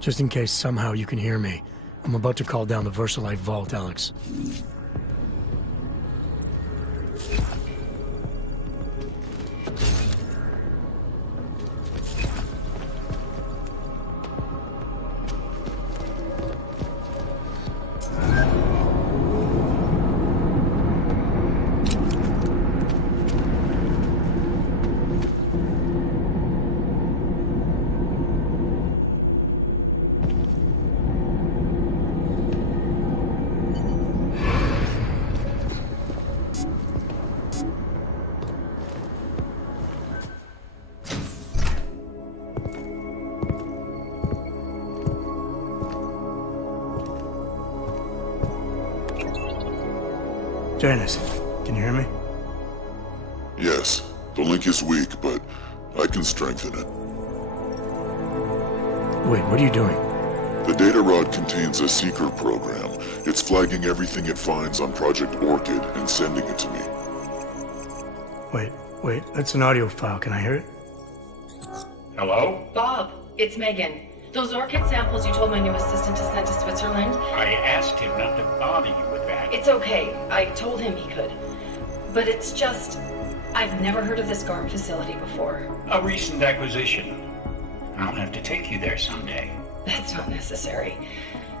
Just in case somehow you can hear me, I'm about to call down the Versalite vault, Alex. Janice, can you hear me? Yes, the link is weak, but I can strengthen it. Wait, what are you doing? The data rod contains a secret program. It's flagging everything it finds on Project Orchid and sending it to me. Wait, that's an audio file. Can I hear it? Hello? Bob, it's Megan. Those orchid samples you told my new assistant to send to Switzerland? I asked him not to bother you with that. It's okay. I told him he could. But it's just... I've never heard of this GARM facility before. A recent acquisition. I'll have to take you there someday. That's not necessary.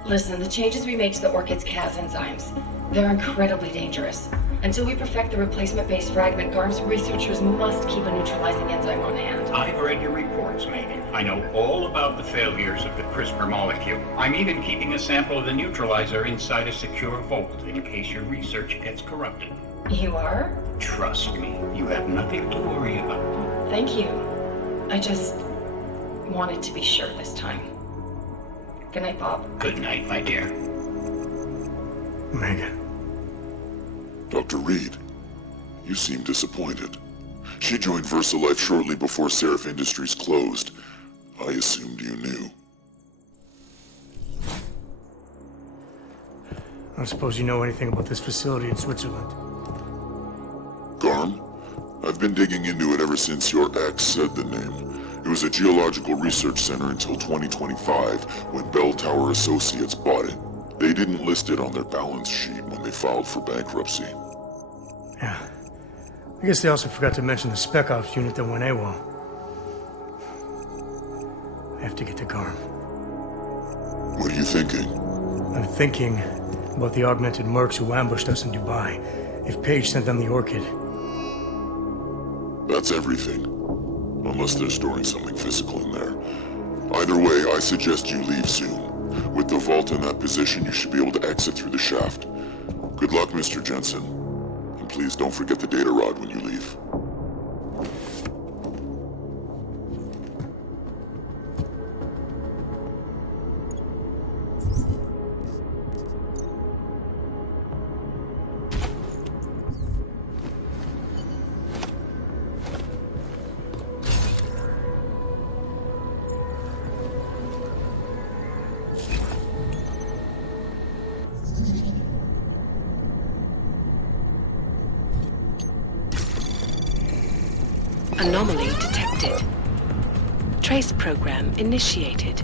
Listen, the changes we make to the orchid's Cas enzymes, they're incredibly dangerous. Until we perfect the replacement-based fragment, GARM's researchers must keep a neutralizing enzyme on hand. I've read your reports, Megan. I know all about the failures of the CRISPR molecule. I'm even keeping a sample of the neutralizer inside a secure vault in case your research gets corrupted. You are? Trust me, you have nothing to worry about. Thank you. I just wanted to be sure this time. Good night, Bob. Good night, my dear. Megan. Dr. Reed, you seem disappointed. She joined VersaLife shortly before Seraph Industries closed. I assumed you knew. I don't suppose you know anything about this facility in Switzerland. GARM? I've been digging into it ever since your ex said the name. It was a geological research center until 2025, when Bell Tower Associates bought it. They didn't list it on their balance sheet when they filed for bankruptcy. Yeah. I guess they also forgot to mention the Spec Ops unit that went AWOL. I have to get to GARM. What are you thinking? I'm thinking about the augmented mercs who ambushed us in Dubai. If Paige sent them the Orchid. That's everything. Unless they're storing something physical in there. Either way, I suggest you leave soon. With the vault in that position, you should be able to exit through the shaft. Good luck, Mr. Jensen. And please don't forget the data rod when you leave. Anomaly detected. Trace program initiated.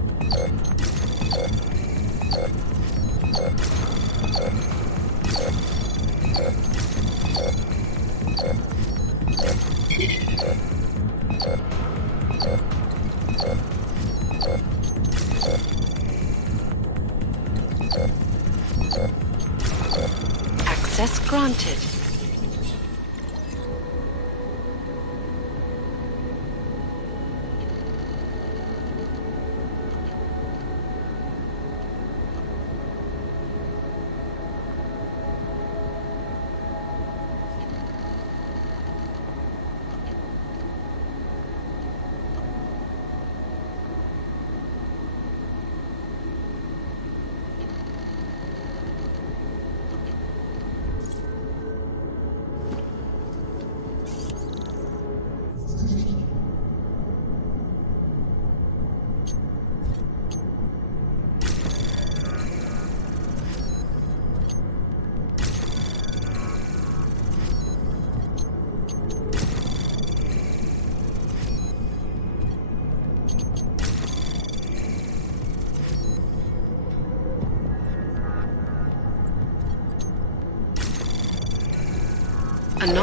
Access granted.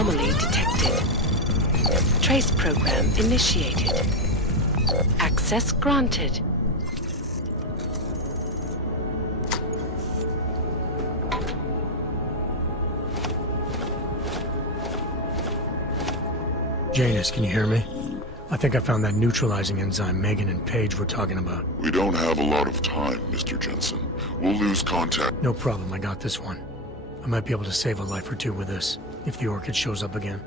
Anomaly detected. Trace program initiated. Access granted. Janus, can you hear me? I think I found that neutralizing enzyme Megan and Paige were talking about. We don't have a lot of time, Mr. Jensen. We'll lose contact. No problem, I got this one. I might be able to save a life or two with this, if the Orchid shows up again.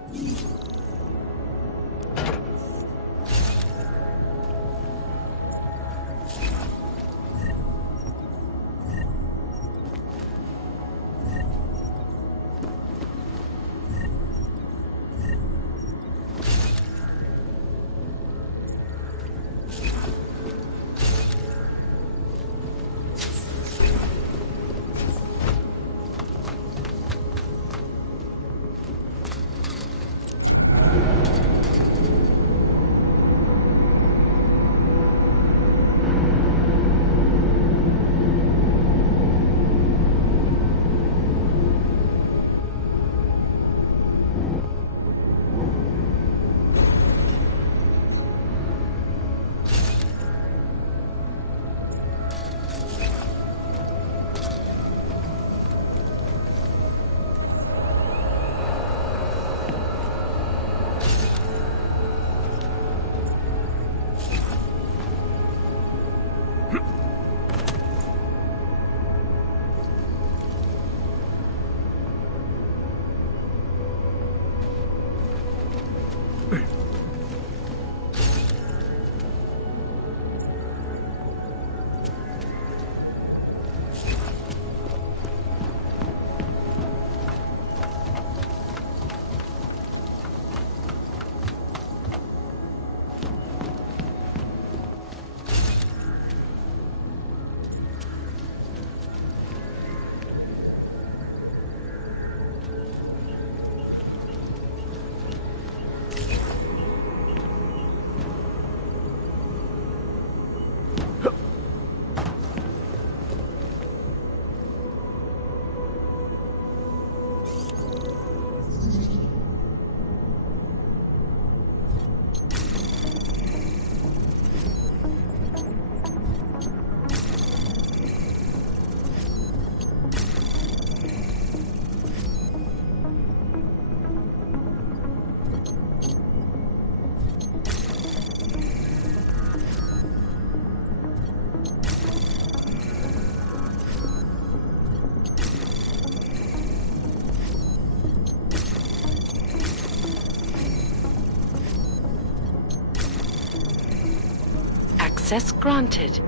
Access granted.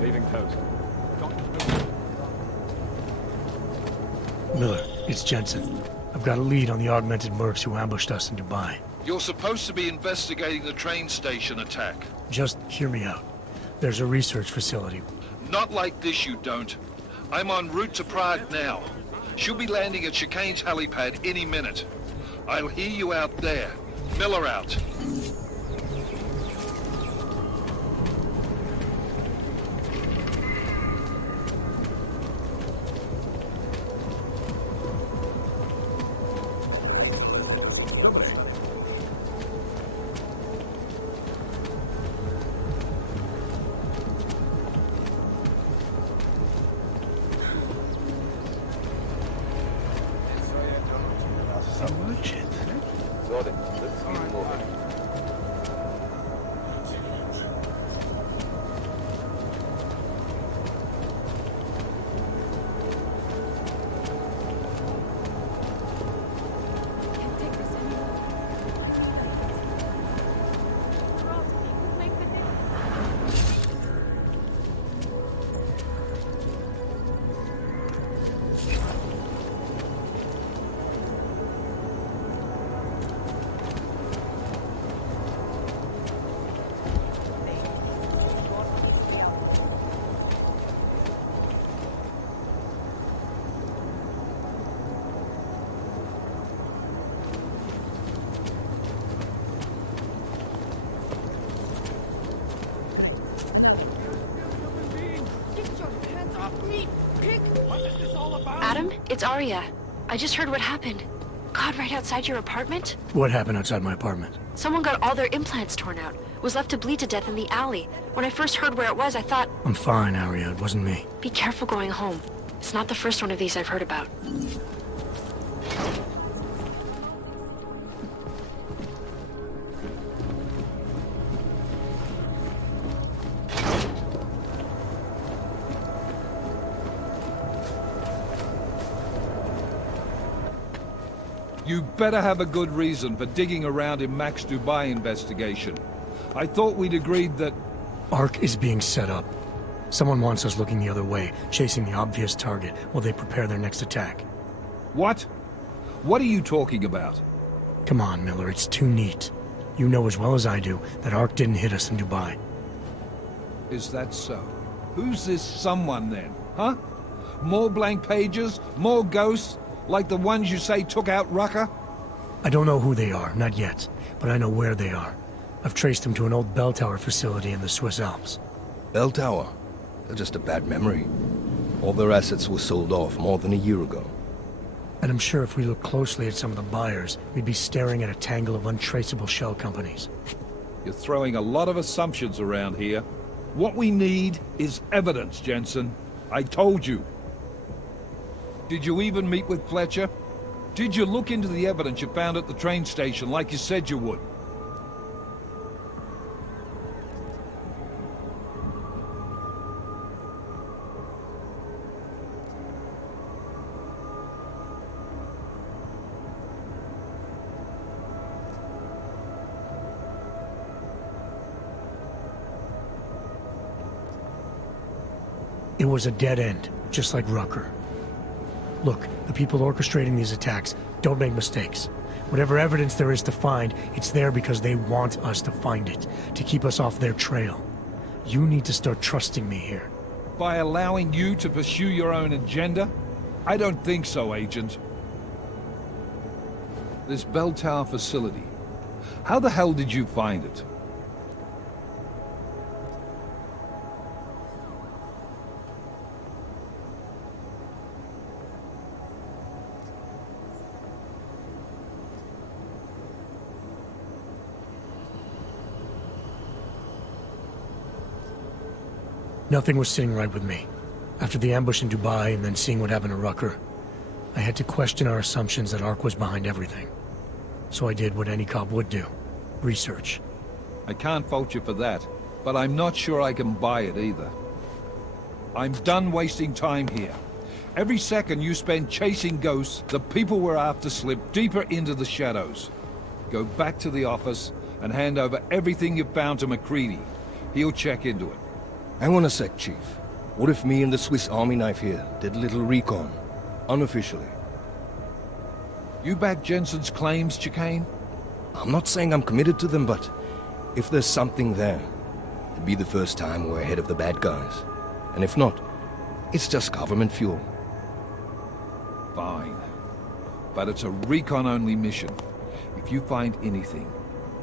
Leaving post. Miller, it's Jensen. I've got a lead on the augmented mercs who ambushed us in Dubai. You're supposed to be investigating the train station attack. Just hear me out. There's a research facility. Not like this, you don't. I'm en route to Prague now. She'll be landing at Chicane's helipad any minute. I'll hear you out there. Miller out. Adam, it's Arya. I just heard what happened. God, right outside your apartment? What happened outside my apartment? Someone got all their implants torn out. Was left to bleed to death in the alley. When I first heard where it was, I thought... I'm fine, Arya. It wasn't me. Be careful going home. It's not the first one of these I've heard about. You better have a good reason for digging around in Mac's Dubai investigation. I thought we'd agreed that... Ark is being set up. Someone wants us looking the other way, chasing the obvious target while they prepare their next attack. What? What are you talking about? Come on, Miller, it's too neat. You know as well as I do that Ark didn't hit us in Dubai. Is that so? Who's this someone then, huh? More blank pages? More ghosts? Like the ones you say took out Rucker? I don't know who they are, not yet, but I know where they are. I've traced them to an old bell tower facility in the Swiss Alps. Bell tower? They're just a bad memory. All their assets were sold off more than a year ago. And I'm sure if we look closely at some of the buyers, we'd be staring at a tangle of untraceable shell companies. You're throwing a lot of assumptions around here. What we need is evidence, Jensen. I told you. Did you even meet with Fletcher? Did you look into the evidence you found at the train station like you said you would? It was a dead end, just like Rucker. Look, the people orchestrating these attacks don't make mistakes. Whatever evidence there is to find, it's there because they want us to find it, to keep us off their trail. You need to start trusting me here. By allowing you to pursue your own agenda? I don't think so, Agent. This bell tower facility. How the hell did you find it? Nothing was sitting right with me. After the ambush in Dubai and then seeing what happened to Rucker, I had to question our assumptions that Ark was behind everything. So I did what any cop would do. Research. I can't fault you for that, but I'm not sure I can buy it either. I'm done wasting time here. Every second you spend chasing ghosts, the people we're after slip deeper into the shadows. Go back to the office and hand over everything you've found to McCready. He'll check into it. Hang on a sec, Chief. What if me and the Swiss Army knife here did a little recon? Unofficially. You back Jensen's claims, Chicane? I'm not saying I'm committed to them, but if there's something there, it'd be the first time we're ahead of the bad guys. And if not, it's just government fuel. Fine. But it's a recon-only mission. If you find anything,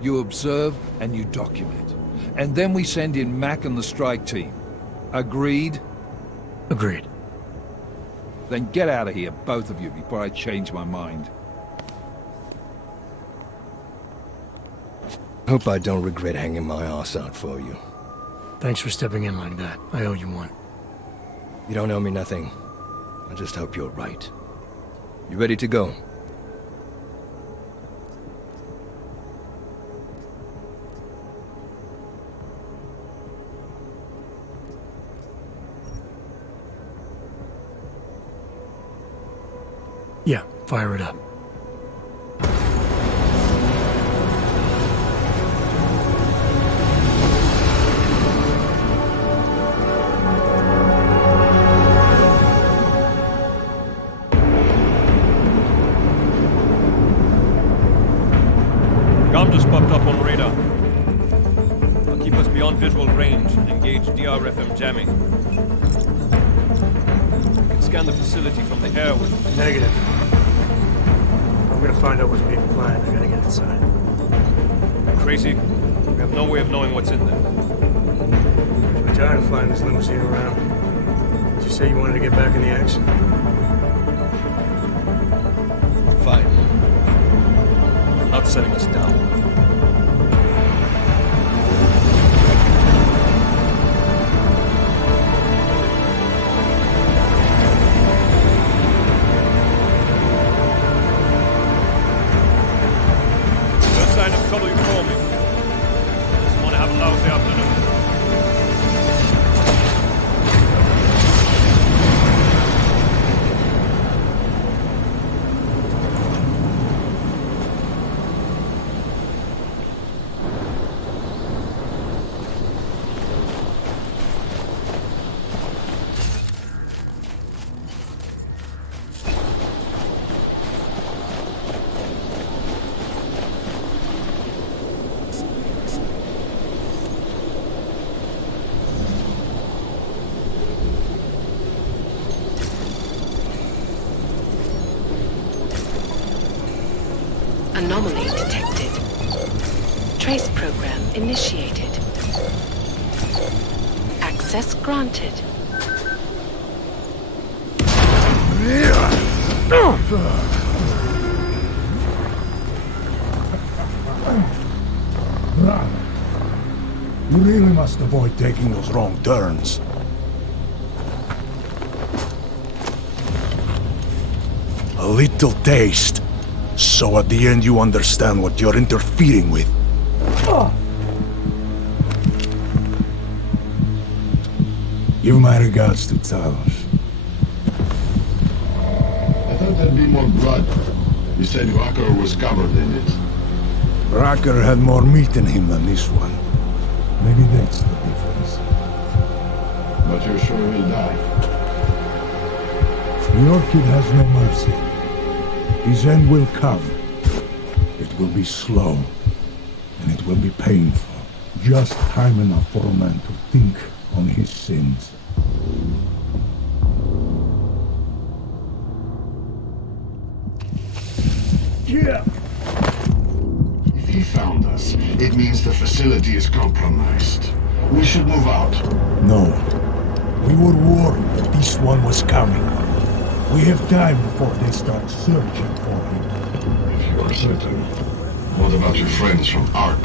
You observe and you document. And then we send in Mac and the strike team. Agreed? Agreed. Then get out of here, both of you, before I change my mind. Hope I don't regret hanging my ass out for you. Thanks for stepping in like that. I owe you one. You don't owe me nothing. I just hope you're right. You ready to go? Yeah, fire it up. Gom just popped up on radar. I'll keep us beyond visual range and engage DRFM jamming. You can scan the facility from the air with... Negative. I'm gonna find out what's being planned. I gotta get inside. Crazy. We have no way of knowing what's in there. I'm tired of flying this limousine around. Did you say you wanted to get back in the action? Fine. I'm not setting us down. Sign of trouble, you call me. Just want to have a lousy afternoon. Anomaly detected. Trace program initiated. Access granted. You really must avoid taking those wrong turns. A little taste, so at the end you understand what you're interfering with. Give my regards to Talos. I thought there'd be more blood. You said Walker was covered in it. Racker had more meat in him than this one. Maybe that's the difference. But you're sure he'll die? The Orchid has no mercy. His end will come. It will be slow, and it will be painful. Just time enough for a man to think on his sins. Yeah! If he found us, it means the facility is compromised. We should move out. No. We were warned that this one was coming. We have time before they start searching for him. If you are certain. What about your friends from Ark?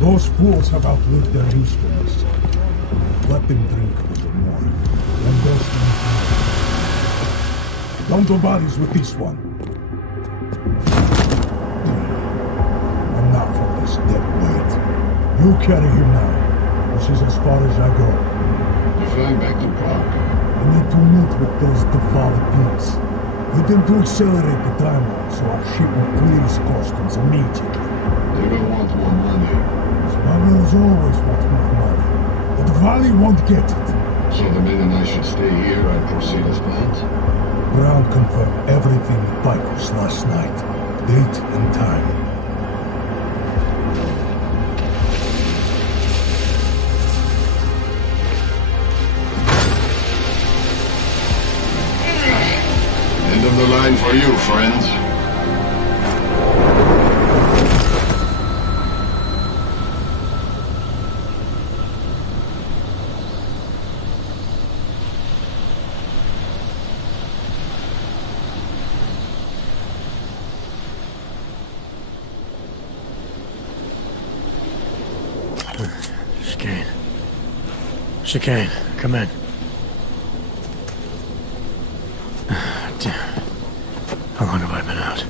Those fools have outlived their usefulness. Let them drink a little more. Then those things. Don't go bodies with this one. Enough of this dead weight. You carry him now. This is as far as I go. You're flying back to Prague. I need to meet with those default pigs. Get them to accelerate the timeline so our ship will clear his customs immediately. They will want more money. Smugglers always want more money. But the Valley won't get it. So the men and I should stay here and proceed as planned? Brown confirmed everything with Picos last night. Date and time. End of the line for you, friends. Chicane. Chicane, come in. Damn. How long have I been out?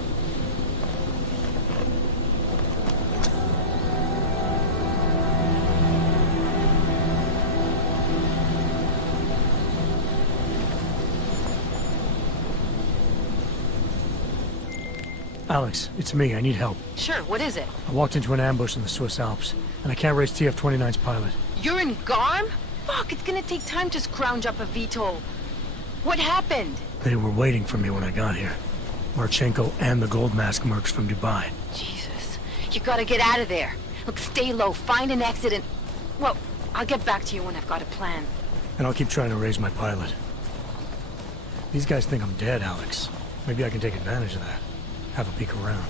Alex, it's me. I need help. Sure, what is it? I walked into an ambush in the Swiss Alps, and I can't raise TF-29's pilot. You're in Garm? Fuck, it's gonna take time to scrounge up a VTOL. What happened? They were waiting for me when I got here. Marchenko and the Gold Mask mercs from Dubai. Jesus, you gotta get out of there. Look, stay low, find an exit and... Well, I'll get back to you when I've got a plan. And I'll keep trying to raise my pilot. These guys think I'm dead, Alex. Maybe I can take advantage of that. Have a peek around.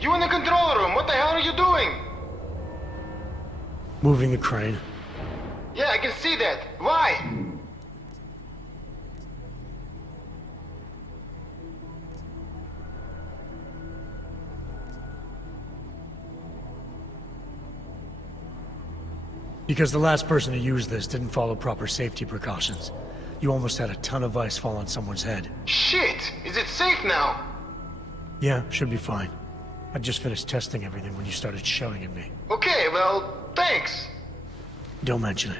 You in the control room. What the hell are you doing? Moving the crane. Yeah, I can see that. Why? Because the last person to use this didn't follow proper safety precautions. You almost had a ton of ice fall on someone's head. Shit! Is it safe now? Yeah, should be fine. I just finished testing everything when you started shouting at me. Okay, well, thanks. Don't mention it.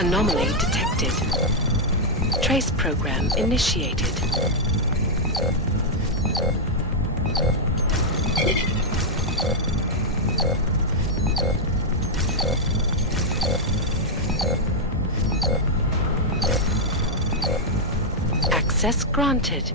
Anomaly detected. Trace program initiated. Access granted.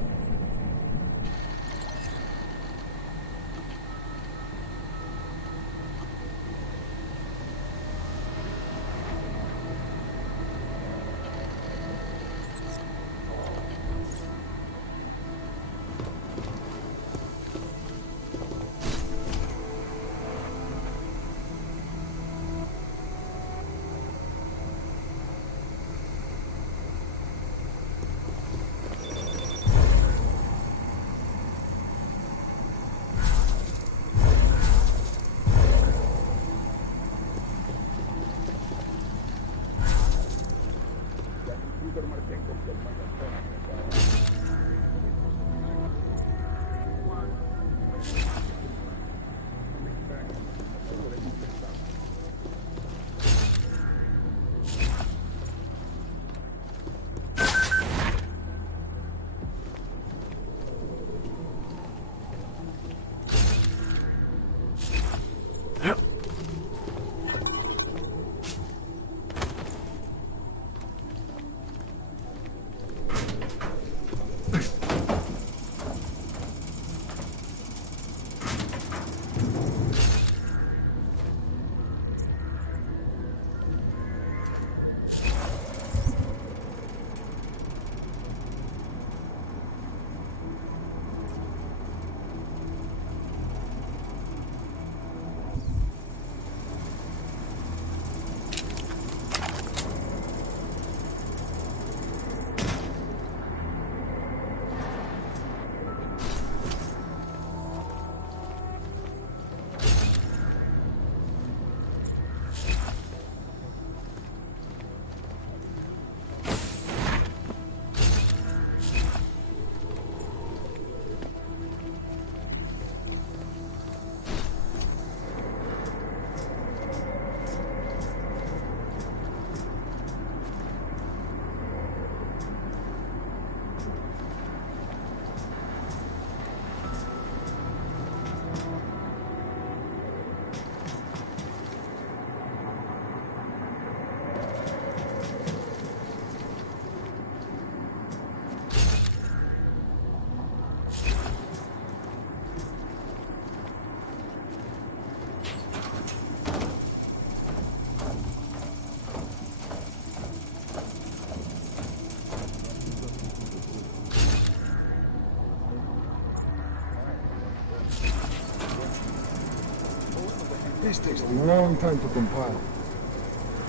This takes a long time to compile.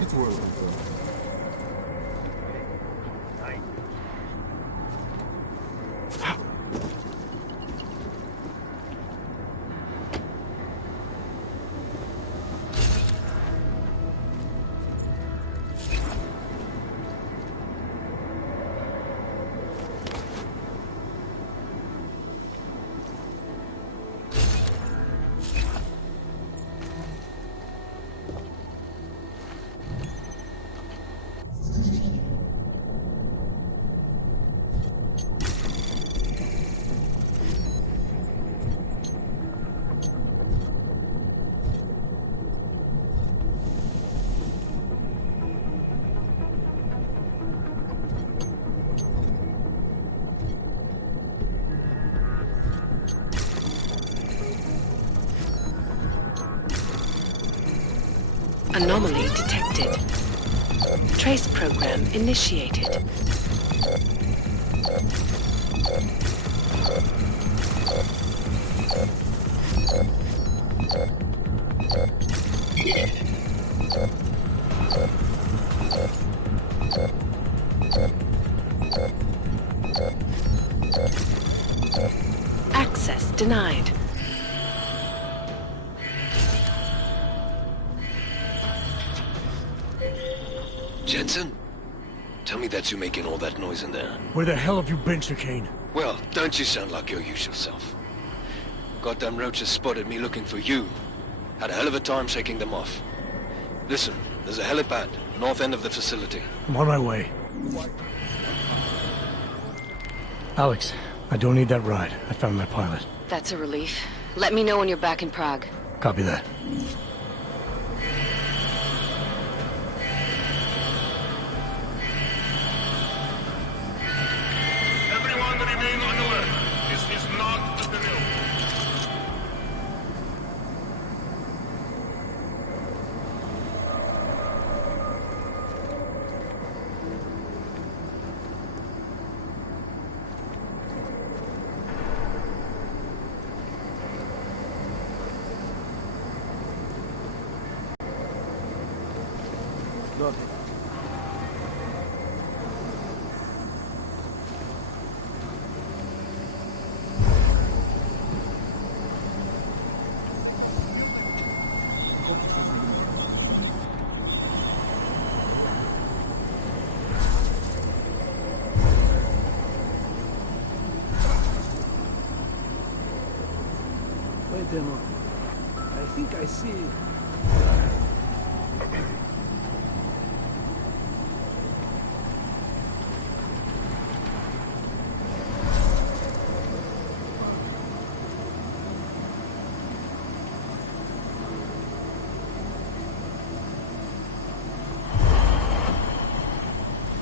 It's worth it, though. Anomaly detected. Trace program initiated. Access denied. Jensen? Tell me that you making all that noise in there. Where the hell have you been, Chicane? Well, don't you sound like your usual self. Goddamn roaches spotted me looking for you. Had a hell of a time shaking them off. Listen, there's a helipad, north end of the facility. I'm on my way. Alex, I don't need that ride. I found my pilot. That's a relief. Let me know when you're back in Prague. Copy that. Everyone remain on alert. This is not a drill. Wait a moment. I think I see...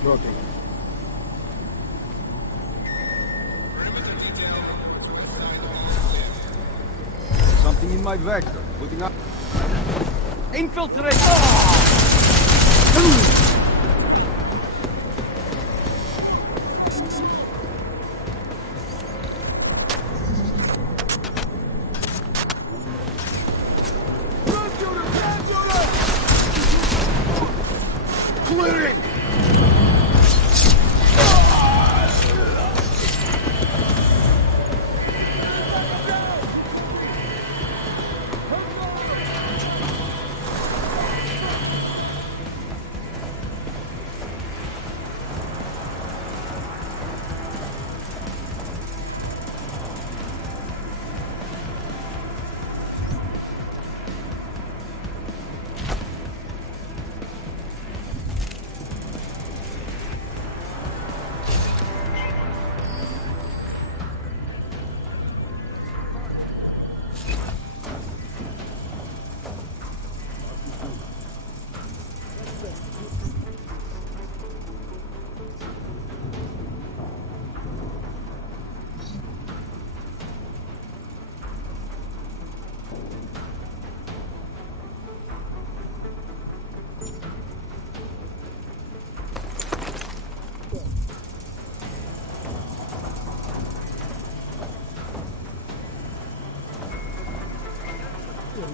Rotate. Something in my vector. Putting up... Infiltrate! Clearing!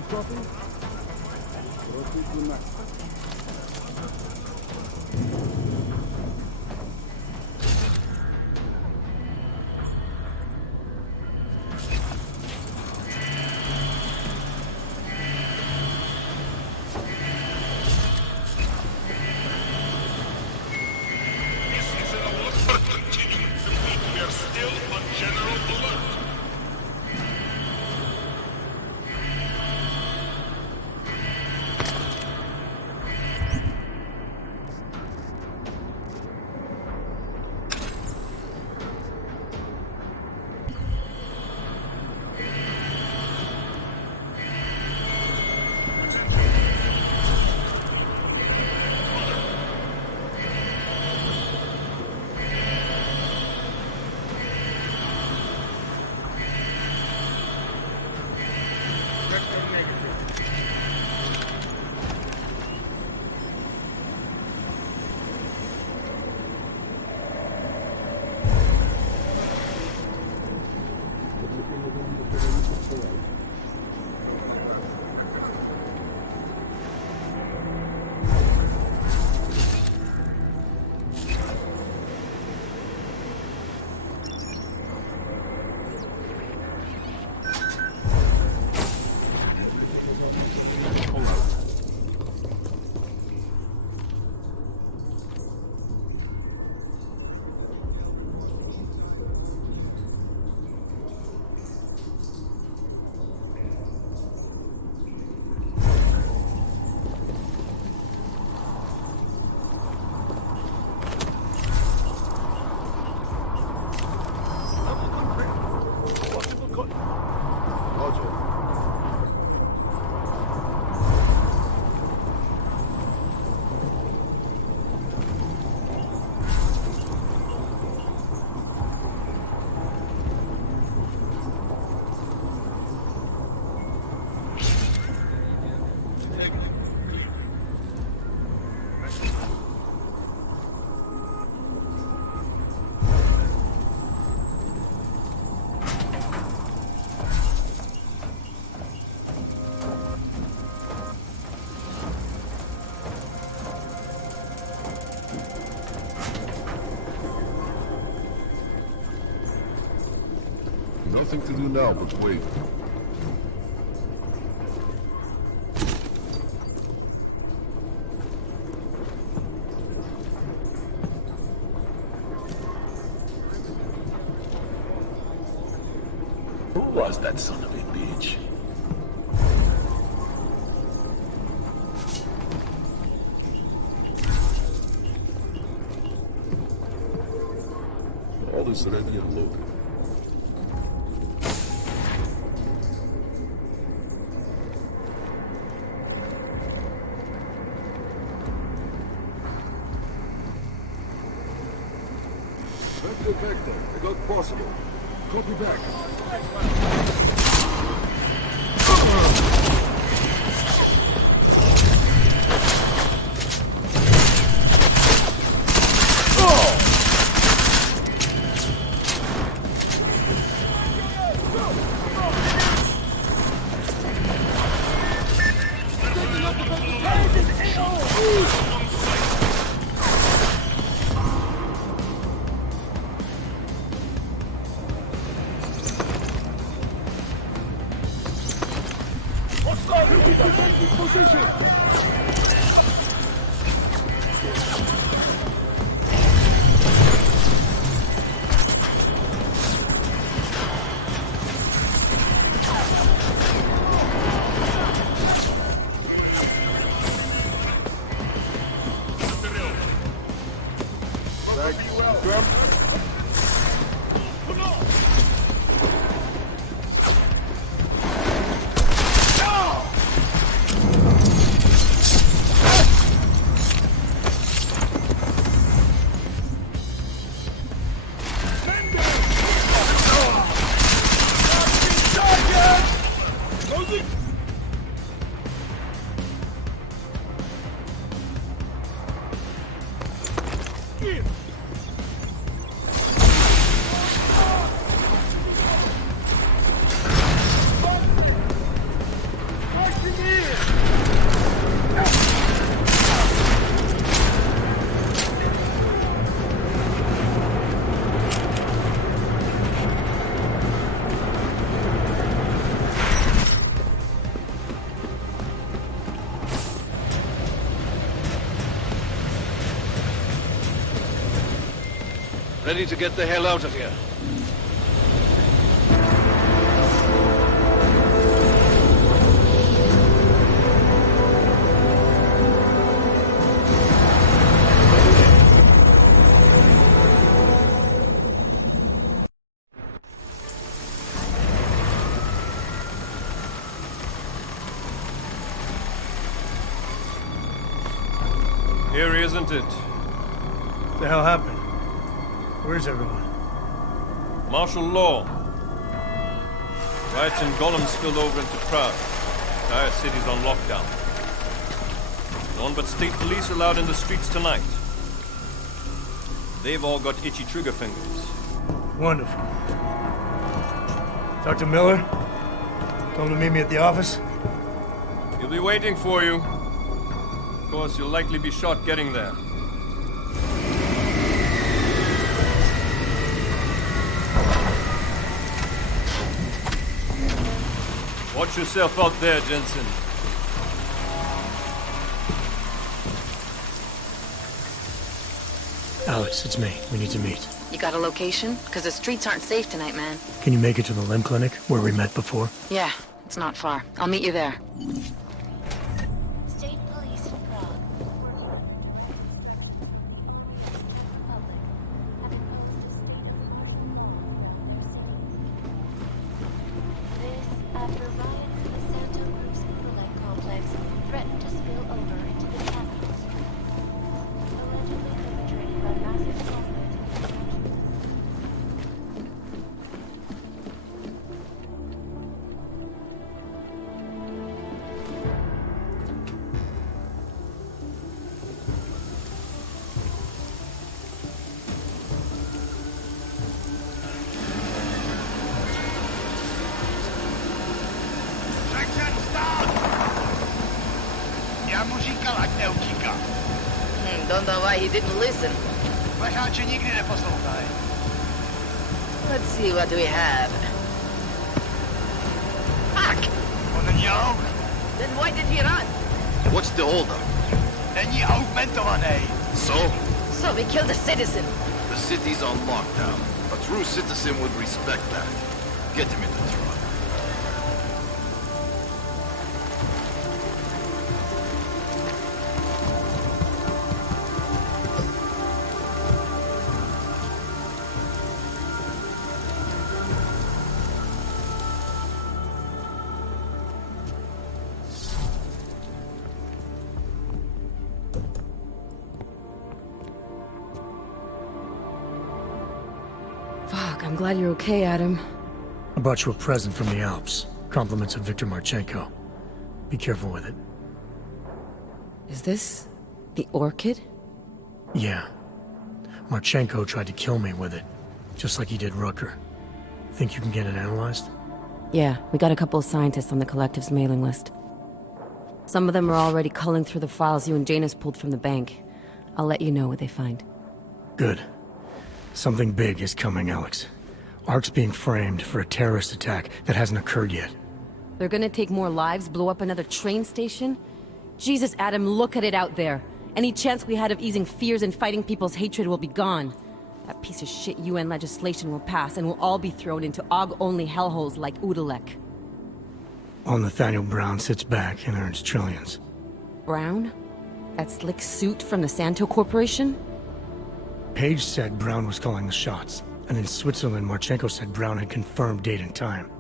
Copy. Rotate to max. This is an alert continuing. We are still on general alert. Nothing to do now but wait. Who was that son of a bitch? All is ready and loaded. Back there. I got possible. Copy back. Ready to get the hell out of here. Eerie, isn't it? What the hell happened? Where's everyone? Martial law. Riots in Gollum spilled over into Prague. Entire city's on lockdown. No one but state police allowed in the streets tonight. They've all got itchy trigger fingers. Wonderful. Talk to Miller? Tell him to meet me at the office? He'll be waiting for you. Of course, you'll likely be shot getting there. Watch yourself out there, Jensen. Alex, it's me. We need to meet. You got a location? Because the streets aren't safe tonight, man. Can you make it to the limb clinic where we met before? Yeah, it's not far. I'll meet you there. State police in Prague. This after riot in the Santa Cruz Nicolai complex threatened to spill over into the capital streets. Allegedly perpetrated by massive combat insurgents. Já mu říkal, ať neutíká. Don't know why he didn't listen. Leháče nikdy neposlouchají. Let's see what we have. Fuck! Then why did he run? What's the holdup? So? So we killed a citizen. The city's on lockdown. A true citizen would respect that. Get him in the truck. Fuck, I'm glad you're okay, Adam. I brought you a present from the Alps. Compliments of Viktor Marchenko. Be careful with it. Is this the orchid? Yeah. Marchenko tried to kill me with it, just like he did Rucker. Think you can get it analyzed? Yeah, we got a couple of scientists on the collective's mailing list. Some of them are already culling through the files you and Janus pulled from the bank. I'll let you know what they find. Good. Something big is coming, Alex. Ark's being framed for a terrorist attack that hasn't occurred yet. They're gonna take more lives, blow up another train station? Jesus, Adam, look at it out there. Any chance we had of easing fears and fighting people's hatred will be gone. That piece of shit UN legislation will pass, and we'll all be thrown into AUG-only hellholes like Udalek. While Nathaniel Brown sits back and earns trillions. Brown? That slick suit from the Santo Corporation? Page said Brown was calling the shots, and in Switzerland, Marchenko said Brown had confirmed date and time.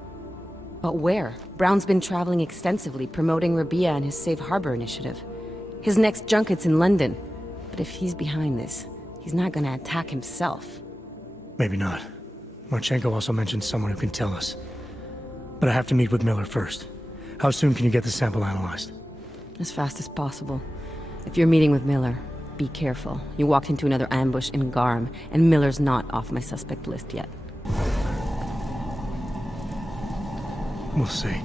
But where? Brown's been traveling extensively, promoting Rabia and his Safe Harbor initiative. His next junket's in London. But if he's behind this, he's not gonna attack himself. Maybe not. Marchenko also mentioned someone who can tell us. But I have to meet with Miller first. How soon can you get the sample analyzed? As fast as possible. If you're meeting with Miller, be careful. You walked into another ambush in Garm, and Miller's not off my suspect list yet. We'll see.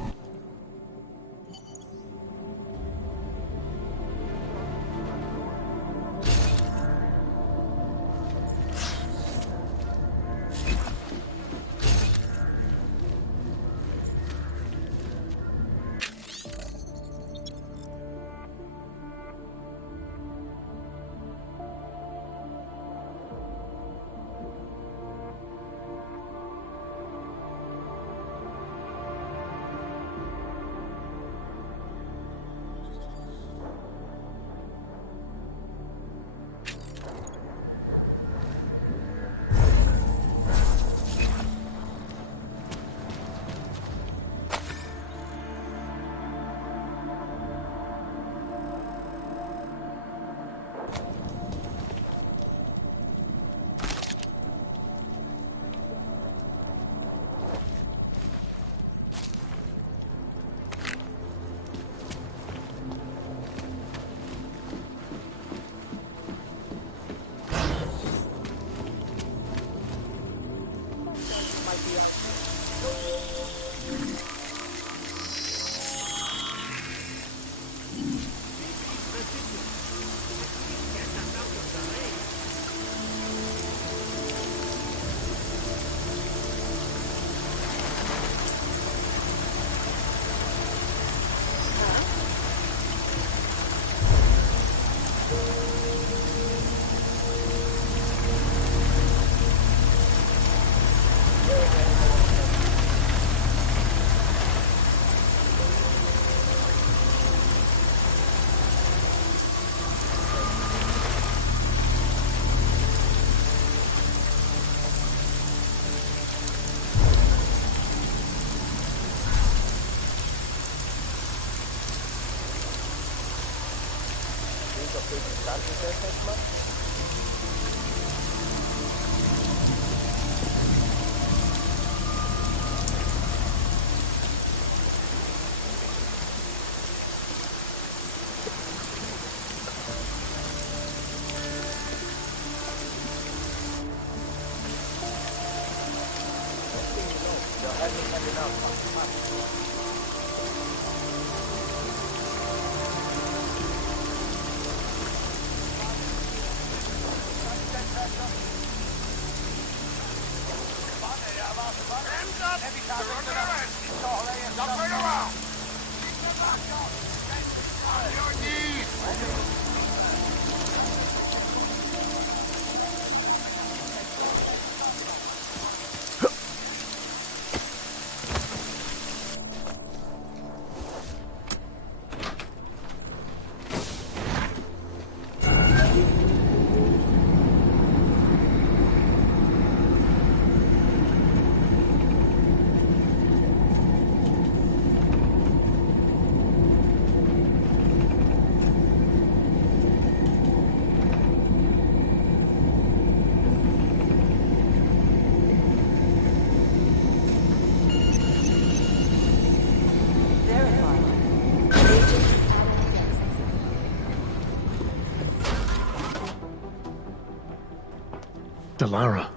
Delara,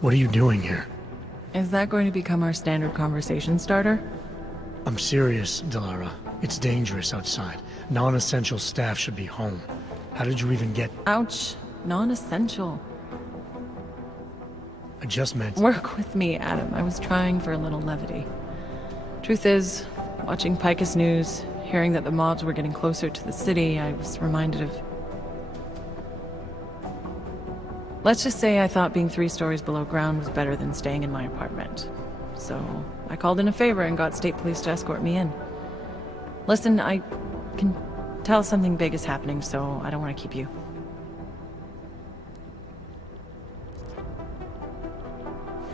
what are you doing here? Is that going to become our standard conversation starter? I'm serious, Delara. It's dangerous outside. Non-essential staff should be home. How did you even get... Ouch. Non-essential. I just meant... Work with me, Adam. I was trying for a little levity. Truth is, watching Picus News, hearing that the mobs were getting closer to the city, I was reminded of... Let's just say I thought being 3 stories below ground was better than staying in my apartment. So, I called in a favor and got state police to escort me in. Listen, I can tell something big is happening, so I don't want to keep you.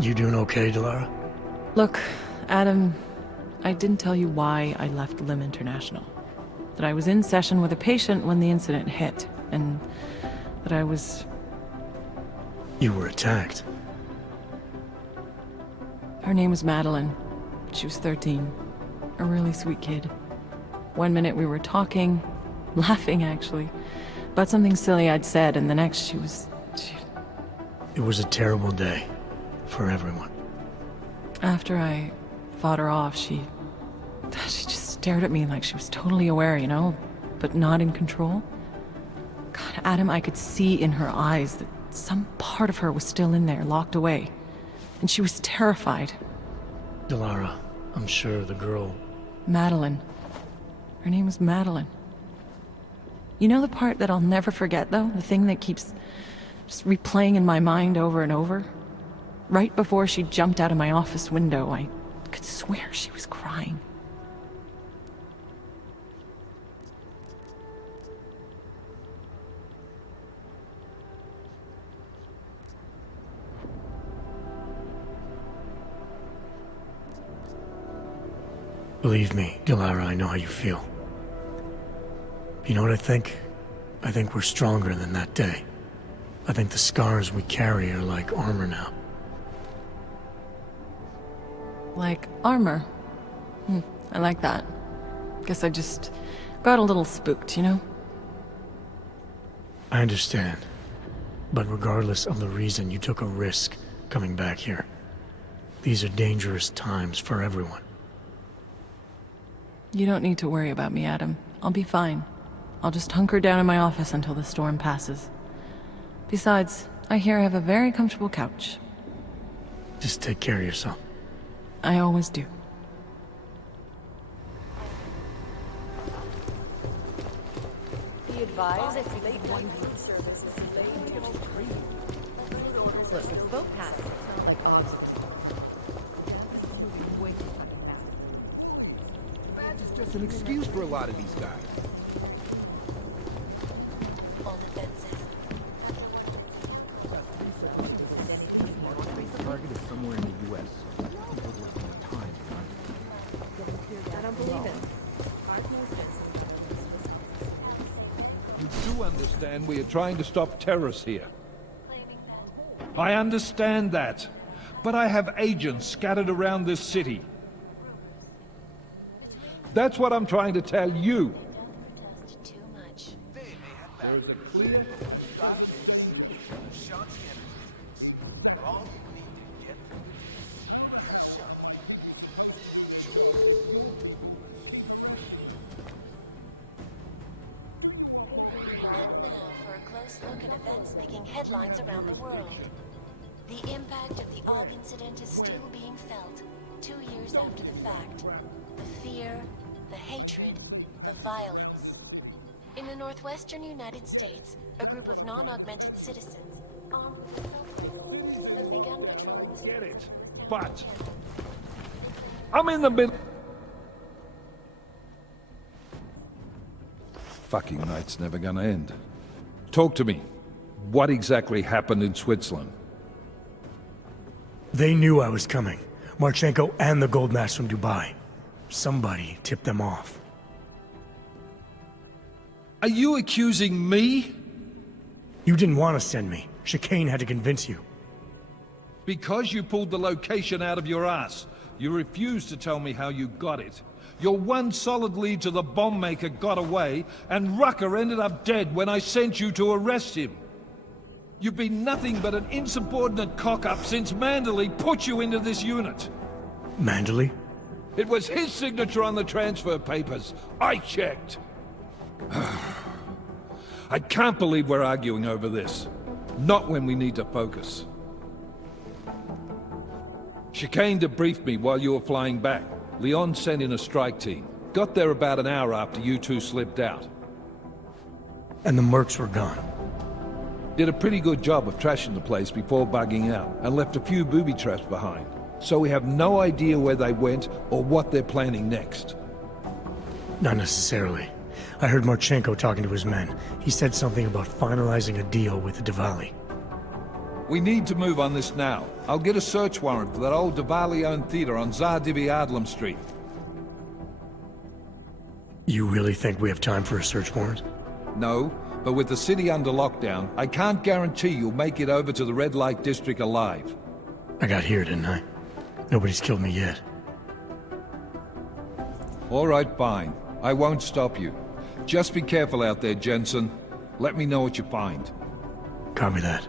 You doing okay, Delara? Look, Adam, I didn't tell you why I left Lim International. That I was in session with a patient when the incident hit, and that I was... You were attacked. Her name was Madeline. She was 13. A really sweet kid. One minute we were talking, laughing actually, about something silly I'd said, and the next she was... It was a terrible day. For everyone. After I fought her off, she just stared at me like she was totally aware, you know, but not in control. God, Adam, I could see in her eyes that some part of her was still in there, locked away. And she was terrified. Delara, I'm sure the girl... Madeline. Her name was Madeline. You know the part that I'll never forget, though? The thing that keeps just replaying in my mind over and over? Right before she jumped out of my office window, I could swear she was crying. Believe me, Delara, I know how you feel. You know what I think? I think we're stronger than that day. I think the scars we carry are like armor now. Like armor. I like that. Guess I just got a little spooked, you know? I understand. But regardless of the reason, you took a risk coming back here. These are dangerous times for everyone. You don't need to worry about me, Adam. I'll be fine. I'll just hunker down in my office until the storm passes. Besides, I hear I have a very comfortable couch. Just take care of yourself. I always do. Be advised if late one service is delayed till 3. Look, it's boat passes. It's not like boxes. This is moving way too fucking fast. The badge is just an excuse for a lot of these guys. All defenses. Target is somewhere in the U.S. I don't believe it. You do understand we are trying to stop terrorists here. I understand that. But I have agents scattered around this city. That's what I'm trying to tell you. There's a clear shot. Look at events making headlines around the world. The impact of the Og incident is still being felt, 2 years after the fact. The fear, the hatred, the violence. In the northwestern United States, a group of non-augmented citizens, armed with assault have begun patrolling the Get it. But I'm in the middle. Fucking night's never gonna end. Talk to me. What exactly happened in Switzerland? They knew I was coming. Marchenko and the gold mask from Dubai. Somebody tipped them off. Are you accusing me? You didn't want to send me. Chicane had to convince you. Because you pulled the location out of your ass, you refused to tell me how you got it. Your one solid lead to the bomb maker got away, and Rucker ended up dead when I sent you to arrest him. You've been nothing but an insubordinate cock-up since Manderley put you into this unit. Manderley? It was his signature on the transfer papers. I checked. I can't believe we're arguing over this. Not when we need to focus. Chicane debriefed me while you were flying back. Leon sent in a strike team. Got there about an hour after you two slipped out. And the mercs were gone. Did a pretty good job of trashing the place before bugging out, and left a few booby traps behind. So we have no idea where they went or what they're planning next. Not necessarily. I heard Marchenko talking to his men. He said something about finalizing a deal with the Diwali. We need to move on this now. I'll get a search warrant for that old Diwali-owned theater on Tsar Divi Adlam Street. You really think we have time for a search warrant? No, but with the city under lockdown, I can't guarantee you'll make it over to the Red Light District alive. I got here, didn't I? Nobody's killed me yet. All right, fine. I won't stop you. Just be careful out there, Jensen. Let me know what you find. Copy that.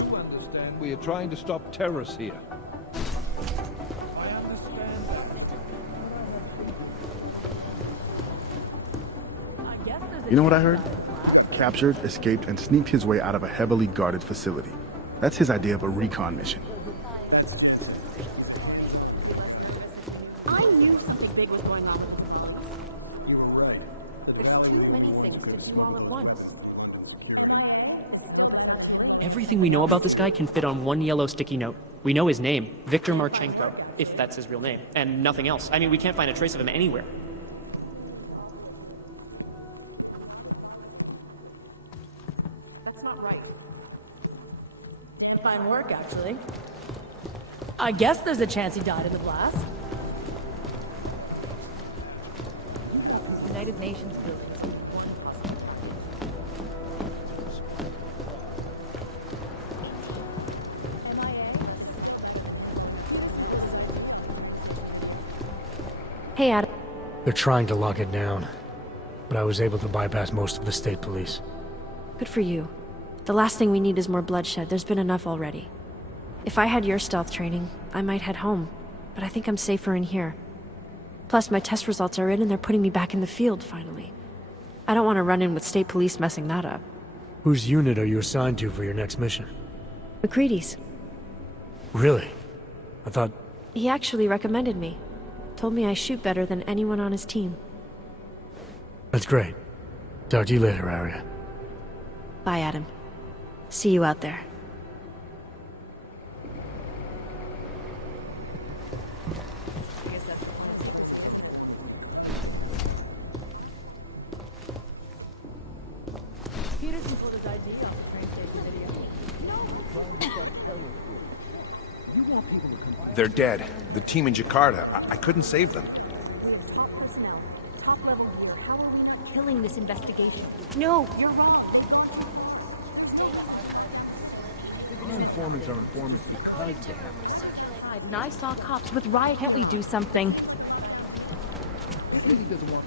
You understand we are trying to stop terrorists here. You know what I heard? Captured, escaped, and sneaked his way out of a heavily guarded facility. That's his idea of a recon mission. I knew something big was going on. You were right. There's too many things to do all at once. Everything we know about this guy can fit on one yellow sticky note. We know his name, Viktor Marchenko, if that's his real name, and nothing else. I mean, we can't find a trace of him anywhere. That's not right. Fine work, actually. I guess there's a chance he died in the blast. United Nations buildings. Hey, Adam. They're trying to lock it down, but I was able to bypass most of the state police. Good for you. The last thing we need is more bloodshed. There's been enough already. If I had your stealth training, I might head home, but I think I'm safer in here. Plus, my test results are in and they're putting me back in the field, finally. I don't want to run in with state police messing that up. Whose unit are you assigned to for your next mission? McCready's. Really? I thought... He actually recommended me. Told me I shoot better than anyone on his team. That's great. Talk to you later, Arya. Bye, Adam. See you out there. Peterson put his ID on the train station video. They're dead. The team in Jakarta. I couldn't save them. Top personnel, top level gear. How are we not killing this investigation? No, you're wrong. Our informants are informants because they have lives. And I saw cops with riot. Can't we do something? He really doesn't want...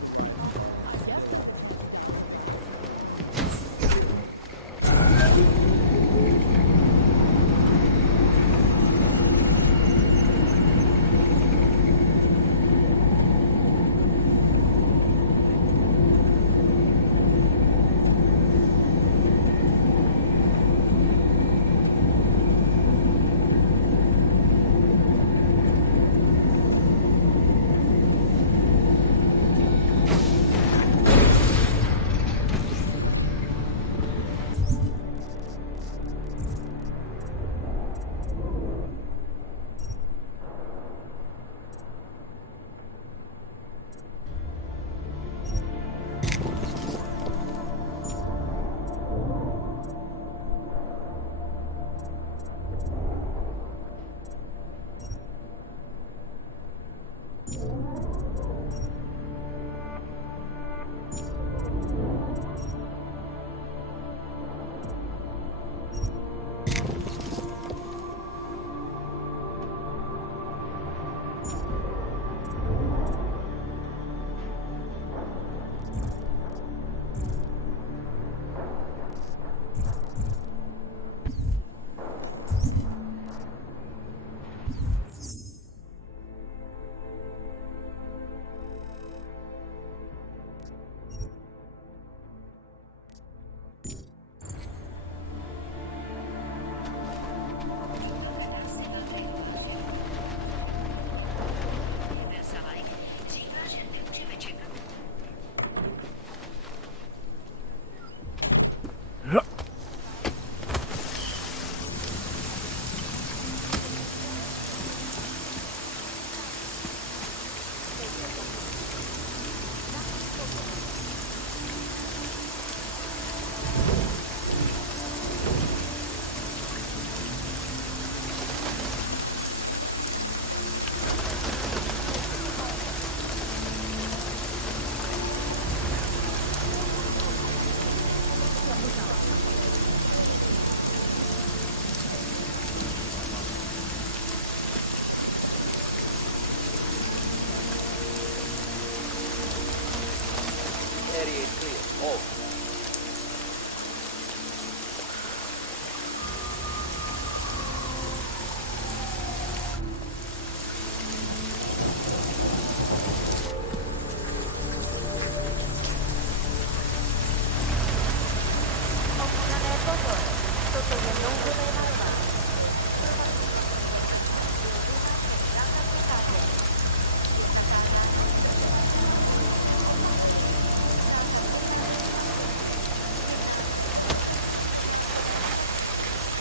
area is clear. All.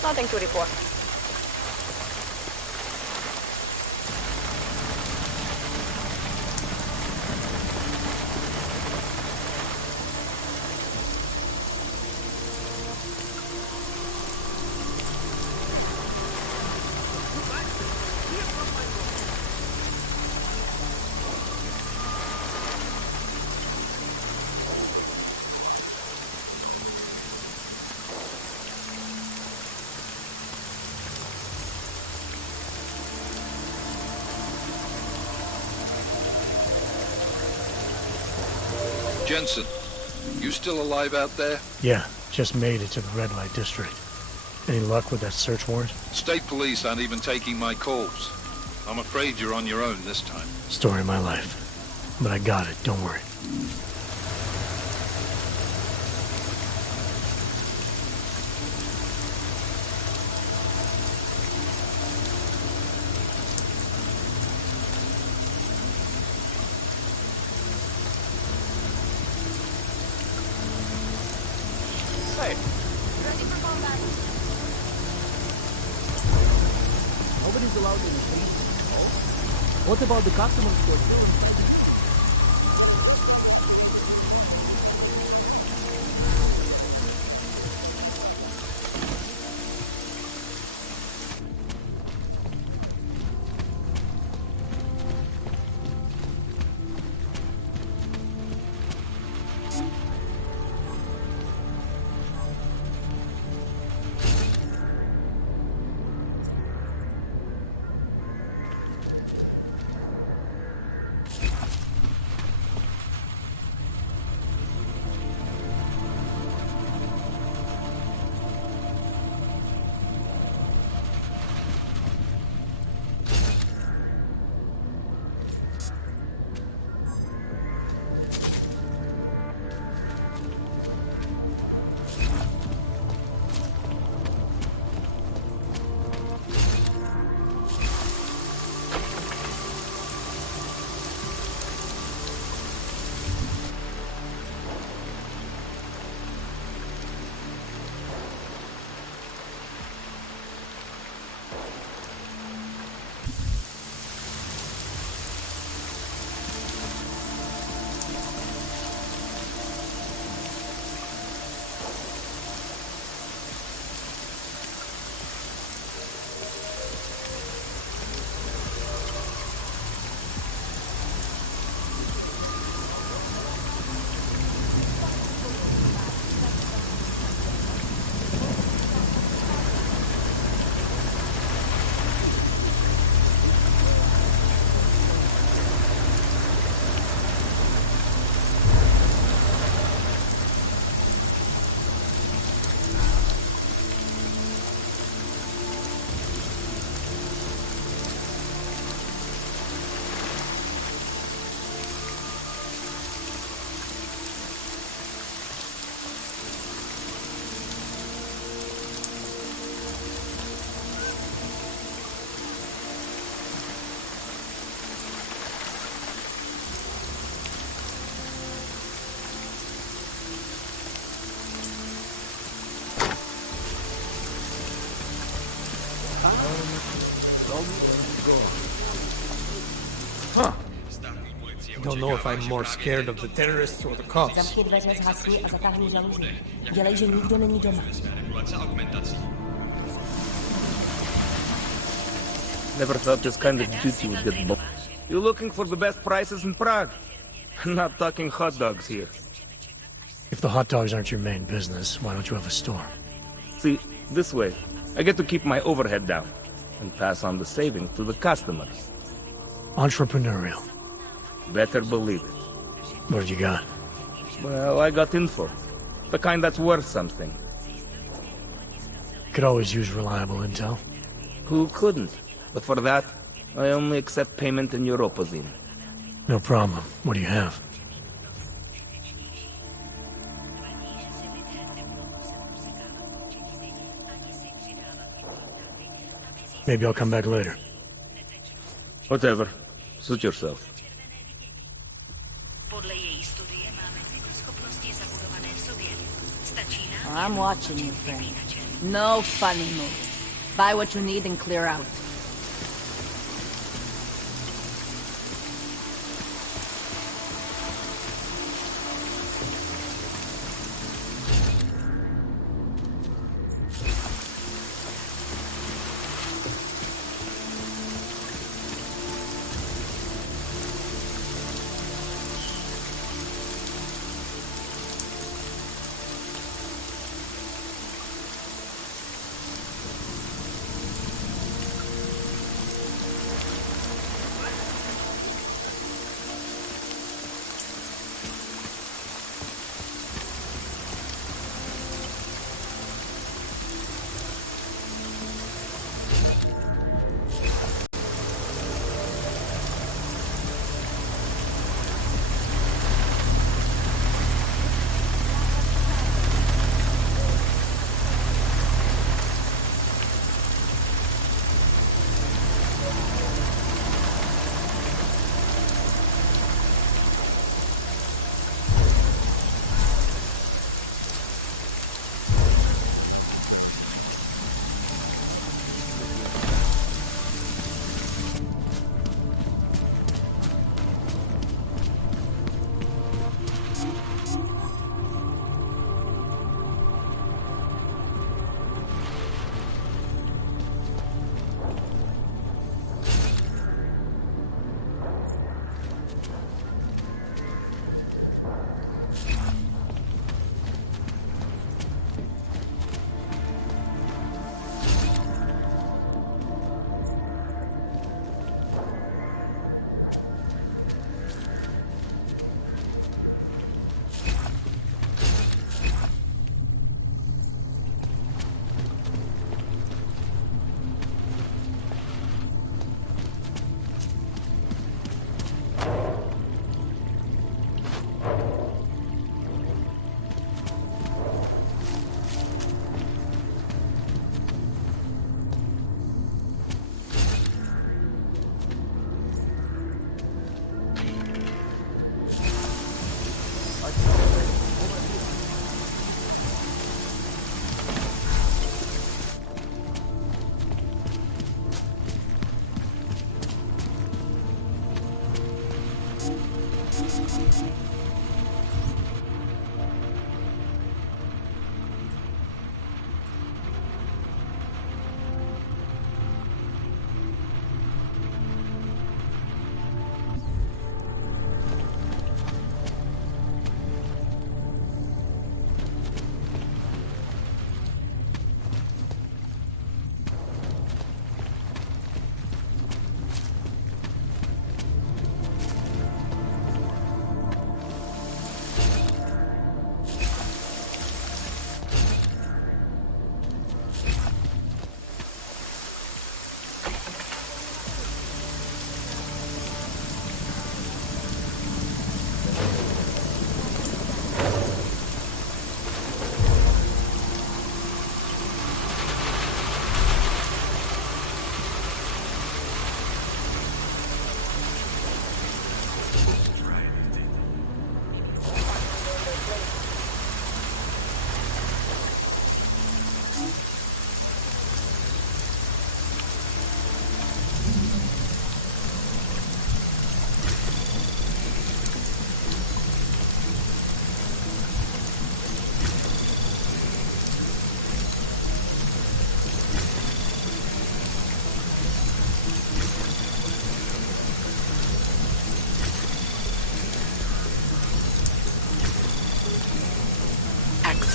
Nothing to report. Jensen, you still alive out there? Yeah, just made it to the red light district. Any luck with that search warrant? State police aren't even taking my calls. I'm afraid you're on your own this time. Story of my life. But I got it, don't worry. Hey, nobody's allowed in the street. Oh? What about the customers who are still inside? Huh. I don't know if I'm more scared of the terrorists or the cops. Zamknij dveře, zhasni a zatáhni žaluzí. Dělej, že nikdo není doma. Never thought this kind of duty would get booked. You looking for the best prices in Prague? Not talking hot dogs here. If the hot dogs aren't your main business, why don't you have a store? See, this way, I get to keep my overhead down and pass on the savings to the customers. Entrepreneurial. Better believe it. What do you got? Well, I got info. The kind that's worth something. Could always use reliable intel. Who couldn't? But for that, I only accept payment in Europozine. No problem. What do you have? Maybe I'll come back later. Whatever. Suit yourself. I'm watching you, friend. No funny moves. Buy what you need and clear out.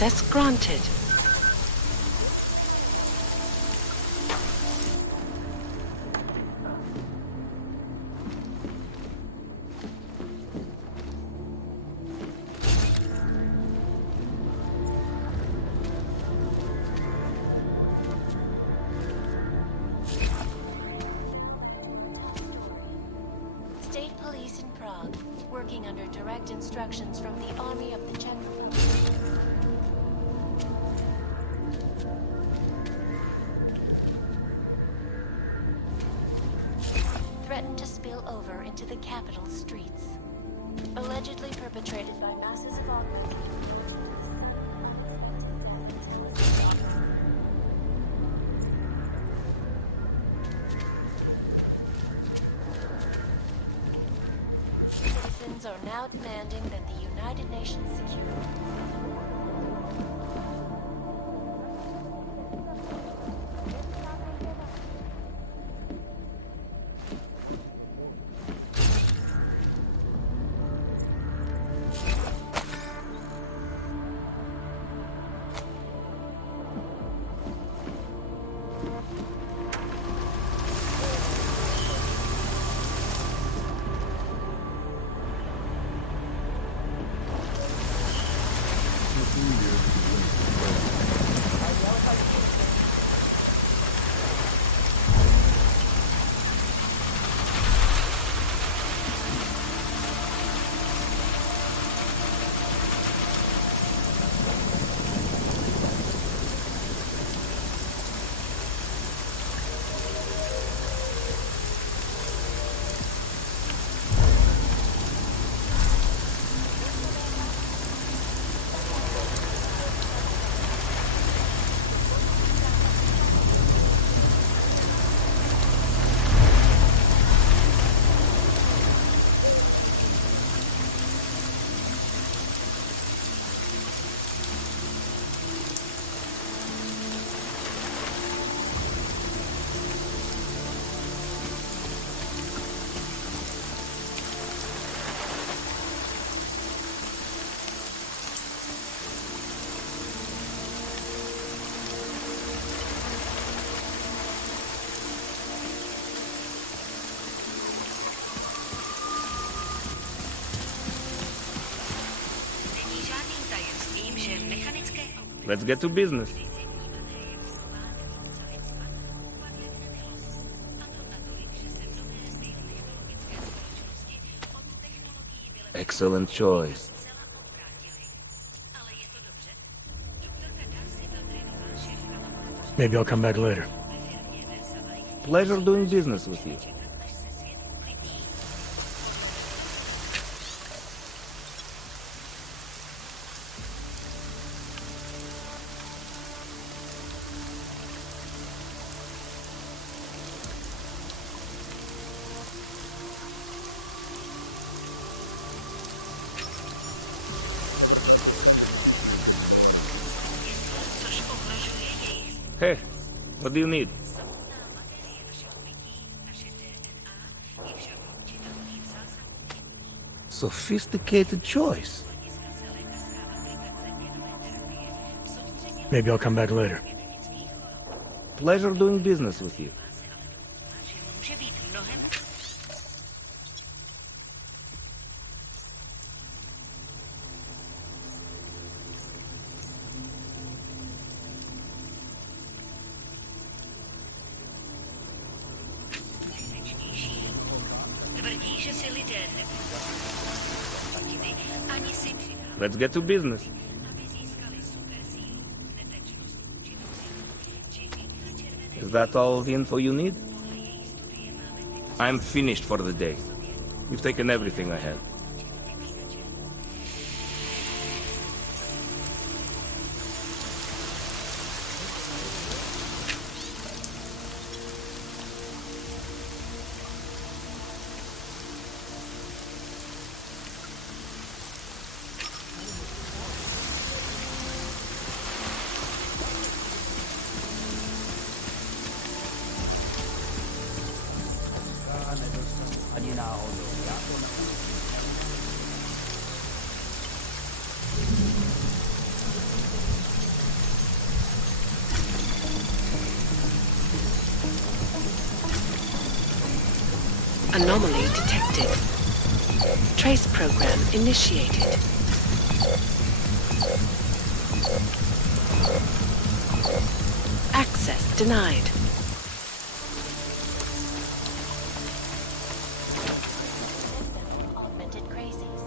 Access granted. instructions from the Army of the Czech Republic. Threatened to spill over into the capital streets. Allegedly perpetrated by masses of augments. Citizens are now demanding that the United Nations secure. Let's get to business. Excellent choice. Maybe I'll come back later. Pleasure doing business with you. Hey, what do you need? Sophisticated choice. Maybe I'll come back later. Pleasure doing business with you. Let's get to business. Is that all the info you need? I'm finished for the day. You've taken everything I had. Anomaly detected. Trace program initiated. Access denied. Augmented crazies.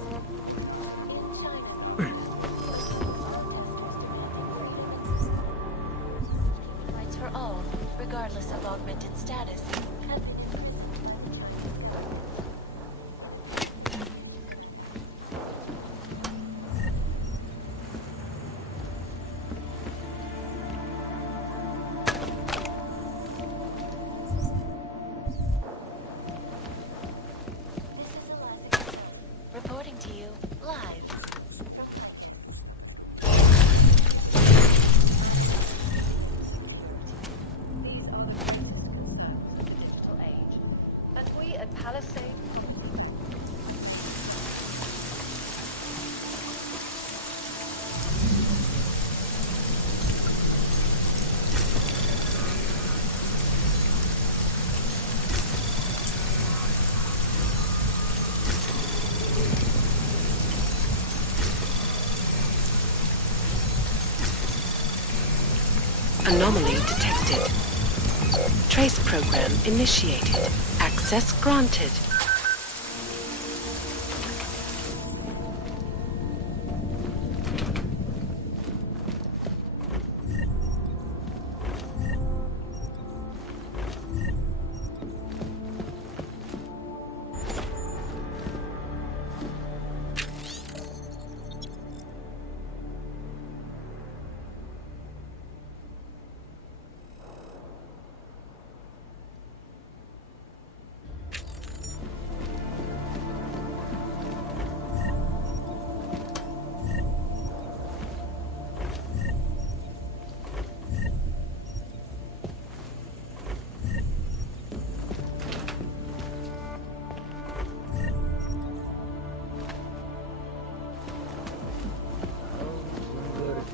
Anomaly detected. Trace program initiated. Access granted.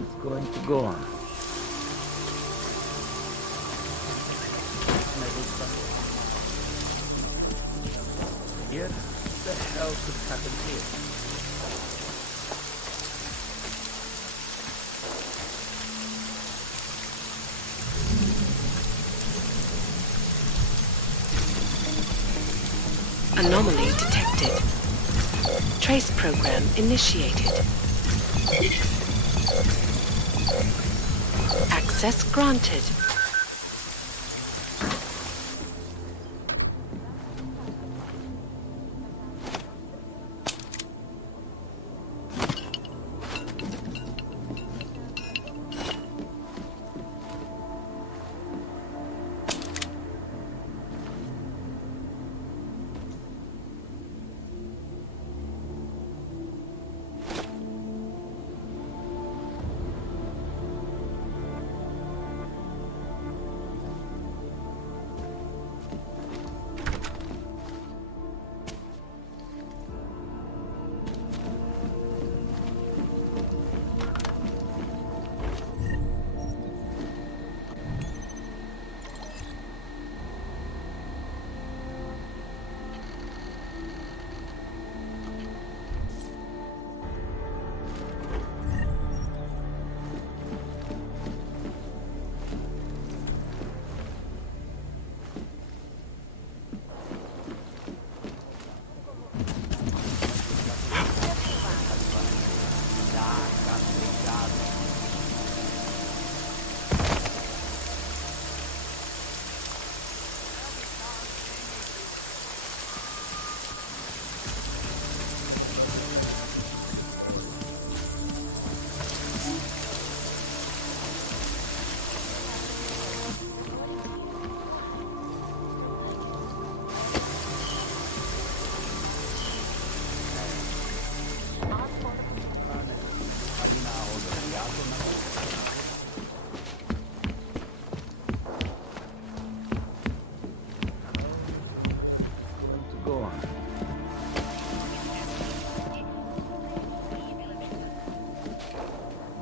It's going to go on. Here, what the hell could happen here? Anomaly detected. Trace program initiated. Access granted.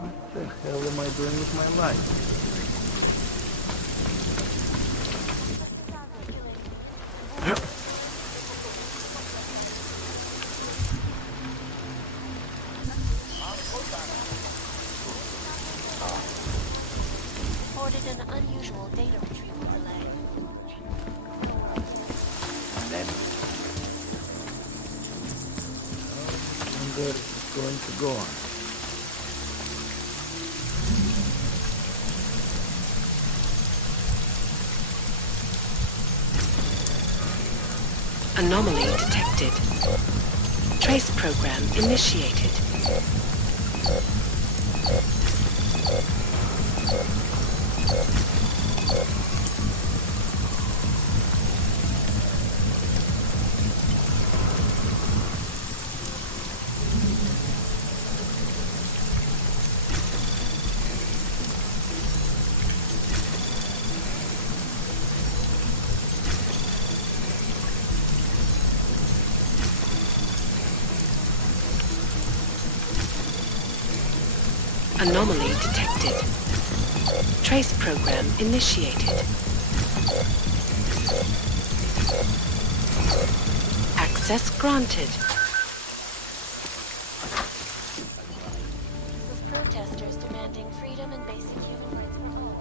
What the hell am I doing with my life? Reported an unusual data retrieval delay. And then... How longer is it going to go on? Anomaly detected. Trace program initiated. Anomaly detected. Trace program initiated. Access granted. With protesters demanding freedom and basic human rights for all.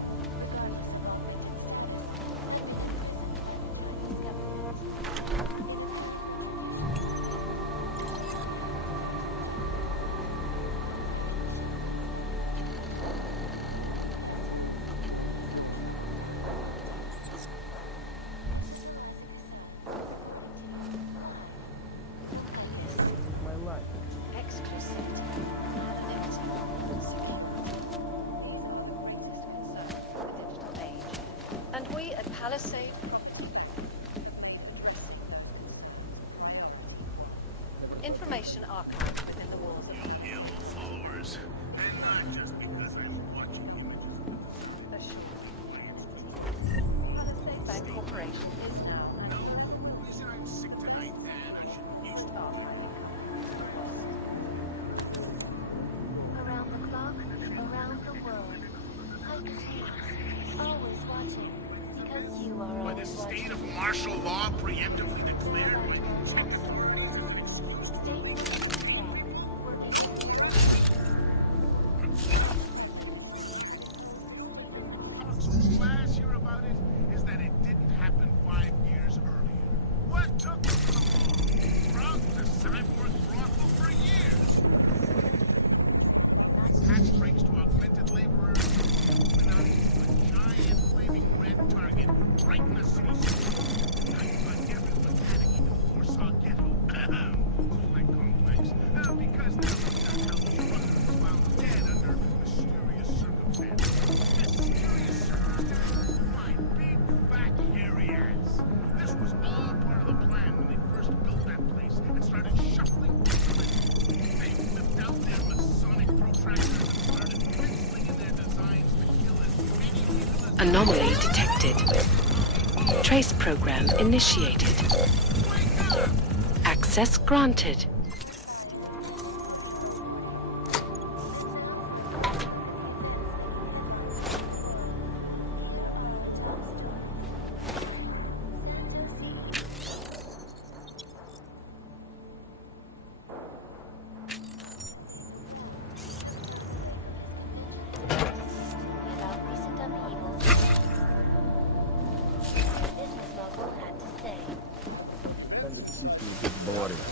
save information archived within the walls of Yellow followers. And not just because I'm watching. Bank Corporation is now Reason I'm sick tonight, and I shouldn't use it. Around the clock, around the world. Hikers News, always watching, because you are By the always state watching. of martial law preemptively declared by the So last year about it is that it didn't happen 5 years earlier. What took them so long? Sprout to cyborg brothel for years. Tax breaks to augmented laborers went out into a giant flaming red target right in the city center. I thought everyone panicking in the Warsaw ghetto. Like complex. Because now truckers found dead under mysterious circumstances. Mysterious circumstances? My big fat hairy ass. This was all part of the plan when they first built that place and started shuffling people in. They whipped out their Masonic protractors and started penciling in their designs to kill as many people as Anomaly detected. Trace program initiated. Access granted. About recent upheavals. Business local had to say. And the people get boring.